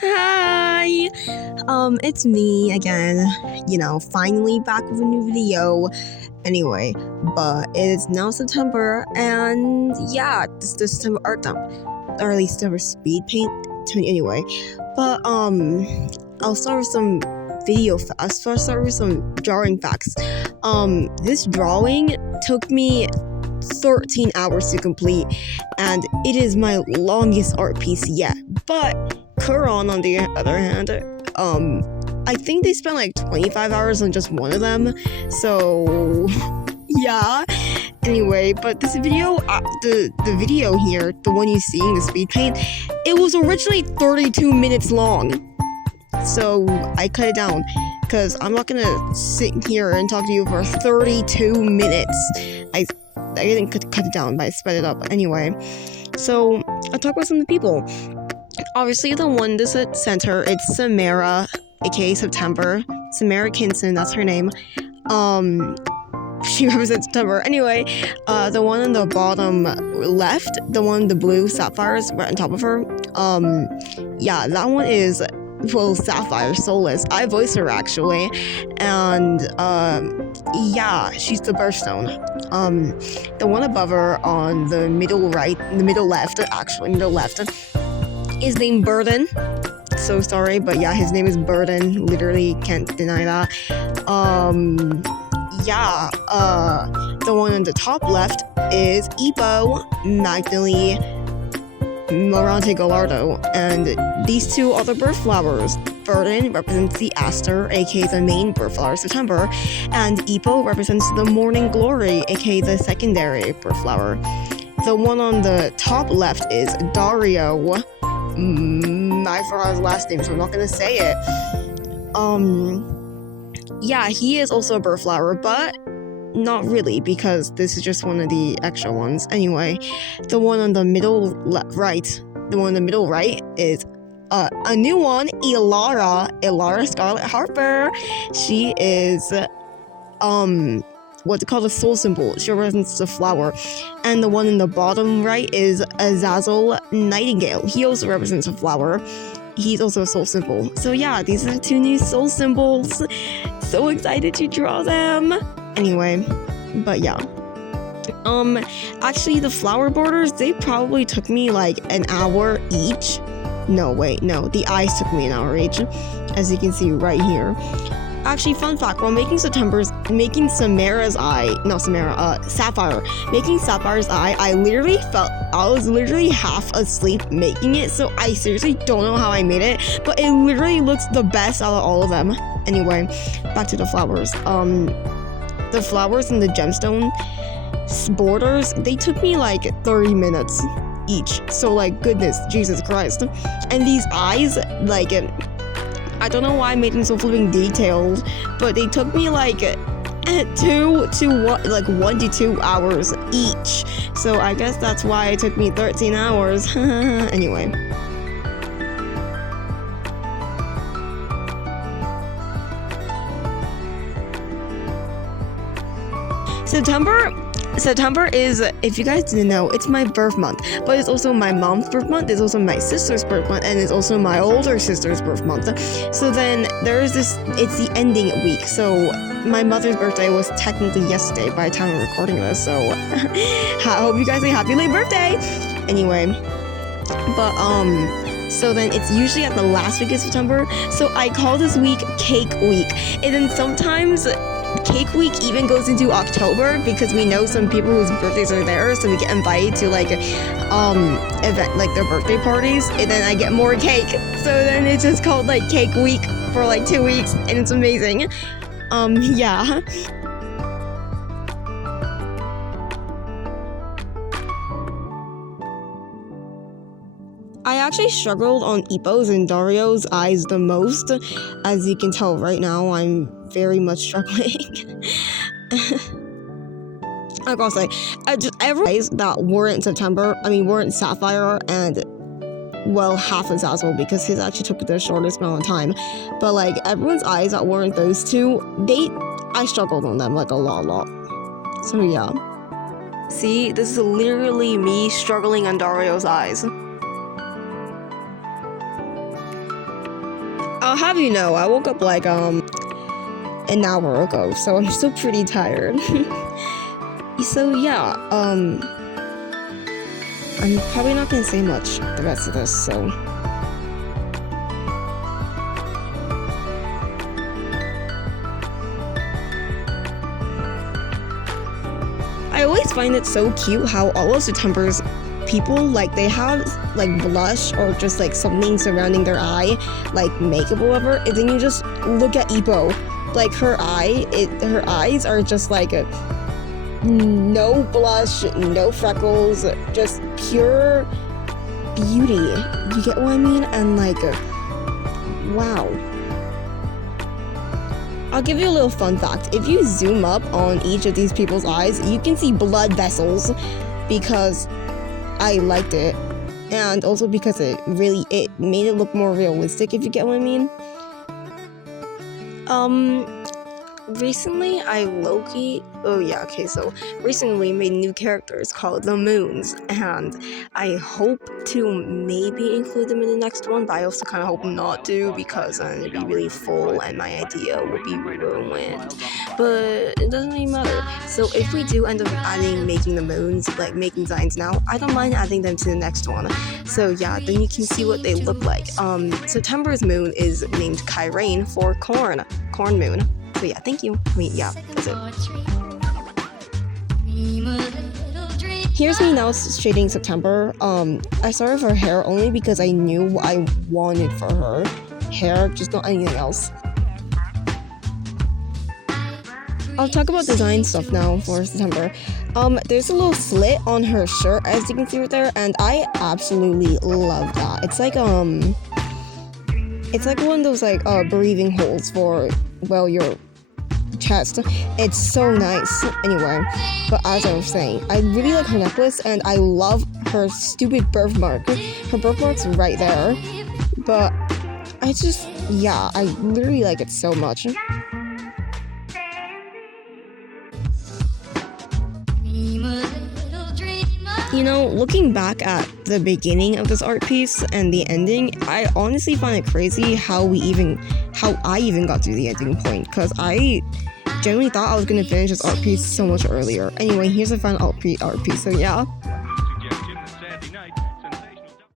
Hi! It's me again, finally back with a new video. Anyway, but it is now September, and yeah, this is the September art dump, or at least September speed paint, anyway. But, I'll start with some I'll start with some drawing facts. This drawing took me 13 hours to complete, and it is my longest art piece yet. But Quran, on the other hand, I think they spent like 25 hours on just one of them. So yeah. Anyway, but this video, the video here, the one you see in the speed paint, it was originally 32 minutes long. So I cut it down because I'm not gonna sit here and talk to you for 32 minutes. I didn't cut it down, but I sped it up anyway. So I'll talk about some of the people. Obviously, the one that's at center, it's Samara, aka September. Samara Kinson, that's her name. She represents September. Anyway, the one on the bottom left, the one with the blue sapphires right on top of her. Yeah, that one is, well, Sapphire, Soulless. I voiced her actually, and yeah, she's the birthstone. The one above her on the middle right, the middle left, is named Burden. So sorry, but yeah, his name is Burden. Literally can't deny that. Yeah, the one on the top left is Ipo Magdalene Morante Gallardo, and these two are the birth flowers. Burden represents the aster, aka the main birth flower of September, and Ipo represents the morning glory, aka the secondary birth flower. The one on the top left is Dario. I forgot his last name, so I'm not gonna say it. Yeah, he is also a birth flower, but not really, because this is just one of the extra ones. Anyway, the one on the middle right is a new one, Ilara Scarlet Harper. She is what's called a soul symbol. She represents the flower. And the one in the bottom right is Azazel Nightingale. He also represents a flower. He's also a soul symbol. So yeah, these are two new soul symbols. So excited to draw them. Anyway, but yeah. Actually, the flower borders, they probably took me like an hour each. No, the eyes took me an hour each, as you can see right here. Actually, fun fact, while making Sapphire, making Sapphire's eye, I was literally half asleep making it, so I seriously don't know how I made it, but it literally looks the best out of all of them. Anyway, back to the flowers. The flowers and the gemstone borders, they took me like 30 minutes each, so like, goodness, Jesus Christ. And these eyes, like, I don't know why I made them so flipping detailed, but they took me like 1 to 2 hours each. So I guess that's why it took me 13 hours. Anyway. September is, if you guys didn't know, it's my birth month, but it's also my mom's birth month, it's also my sister's birth month, and it's also my older sister's birth month. So then there's this, it's the ending week, so my mother's birthday was technically yesterday by the time I'm recording this, so I hope you guys say happy late birthday! Anyway, but so then it's usually at the last week of September, so I call this week Cake Week, and then sometimes Cake Week even goes into October because we know some people whose birthdays are there, so we get invited to like event, like their birthday parties, and then I get more cake. So then it's just called like Cake Week for like 2 weeks, and it's amazing. Yeah. I actually struggled on Ipo's and Dario's eyes the most. As you can tell right now, I'm very much struggling. I gotta say, every eyes that weren't Sapphire and, well, half of Zazzle, because his actually took the shortest amount of time. But like, everyone's eyes that weren't those two, I struggled on them like a lot. So yeah. See, this is literally me struggling on Dario's eyes. I'll have you know, I woke up like an hour ago, so I'm still pretty tired. So yeah, I'm probably not gonna say much the rest of this, so. I always find it so cute how all of September's people, like, they have like blush or just like something surrounding their eye, like makeup or whatever, and then you just look at Ippo, like her eyes are just like no blush, no freckles, just pure beauty. You get what I mean? And like, wow. I'll give you a little fun fact. If you zoom up on each of these people's eyes, you can see blood vessels, because I liked it, and also because it made it look more realistic, if you get what I mean. Recently recently made new characters called the Moons, and I hope to maybe include them in the next one, but I also kind of hope not to, because it'd be really full and my idea will be ruined. But it doesn't really matter. So if we do end up making the moons, like making designs now, I don't mind adding them to the next one. So yeah, then you can see what they look like. September's moon is named Kyrene for corn moon. So yeah, thank you. That's it. Here's me now shading September. I started with her hair only because I knew what I wanted for her hair, just not anything else. I'll talk about design stuff now for September. There's a little slit on her shirt, as you can see right there, and I absolutely love that. It's like one of those like breathing holes for, well, your chest. It's so nice. Anyway, but as I was saying, I really like her necklace, and I love her stupid birthmark. Her birthmark's right there, but I literally like it so much. You know, looking back at the beginning of this art piece and the ending, I honestly find it crazy how I even got to the ending point, because I genuinely thought I was going to finish this art piece so much earlier. Anyway, here's the final art piece, so yeah.